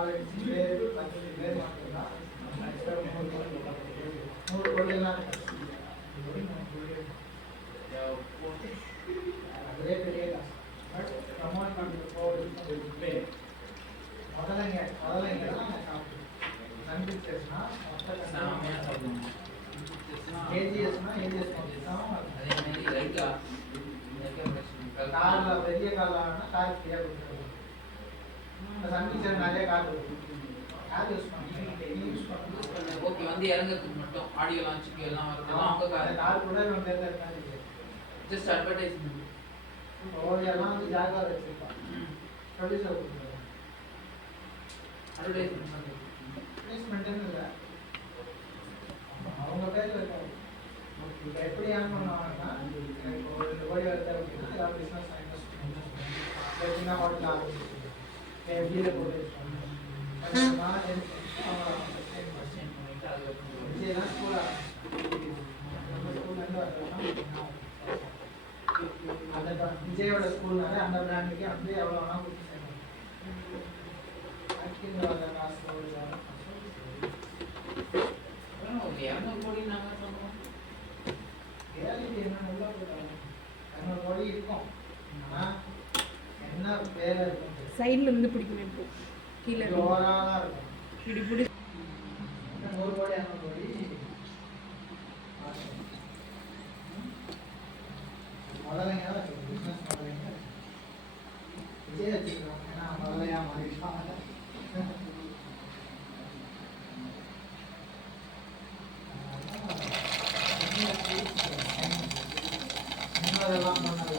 5 பேர் 10 பேர் மட்டும்தான் எக்ஸ்ட்ரா 100 கோடியெல்லாம் அதே பெரிய காசு. பட் ப்ரமோட் பண்ணுறது போகுது முதலைங்க தான் சன் பிக்சர்ஸ்னா ஏஜிஎஸ்னா ஏஜிஎஸ் தான் அதே மாதிரி லைக்கா காரில் பெரிய கார்லாம் கார் ஃப்ரீயாக கொடுத்துருவோம். சன் பிக்சர் நிறைய கார் யார் யூஸ் பண்ணுறீங்க? ஓகே வந்து இறங்கிறதுக்கு மட்டும் ஆடியோ லான்ச்சுக்கு எல்லாம் வரதெல்லாம் அவங்க கார் கூட நம்ம தேர்ந்தெடுத்தாங்க. ஜஸ்ட் அட்வர்டைஸ்மெண்ட் ஓவியெல்லாம் வந்து ஜாகார் வச்சுருப்பான் ப்ரொடியூசர் கொடுத்துருவாங்க. அட்வர்டைஸ்மெண்ட் அட்வர்டைஸ்மெண்ட்டுன்னு இல்லை, அவங்க பேரில் இருக்காது. இப்போ எப்படி ஏன் பண்ணுவாங்கன்னா, எனக்கு ஒரு 2 கோடி வருது அப்படின்னா ஏதாவது பிஸ்னஸ் இன்வெஸ்ட் பண்ணுவோம். சின்ன ஹோட்டல் ஆரம்பிச்சு எப்படியில் போட்டு விஜயெல்லாம் ஸ்கூல் ஆரம்பிச்சு நம்ம ஸ்கூல்லேருந்து வரலாம். அந்த விஜயோட ஸ்கூல்னால அந்த பிராண்டுக்கே வந்து எவ்வளோ வேணால் கொடுத்து செய்யணும். வர காசு ஒரு 200 கோடி நாங்கள் சொல்லுவோம். ரியாலிட்டி என்ன உள்ள போட்டாங்க 200 கோடி இருக்கும். ஆனால் என்ன பேர் இருக்கும் சைடில் இருந்து பிடிக்கணும். இப்போ கீழே ஓவராலாக இருக்கும். இப்படி பிடி 100 கோடி 200 கோடி முதலைங்க தான் வச்சுக்கணும். பிஸ்னஸ் முதலைங்க விஜய் வச்சுக்கிறோம். ஏன்னா முதலையாக மாறிட்டாங்க. இன்னொரு எல்லாம் பண்ண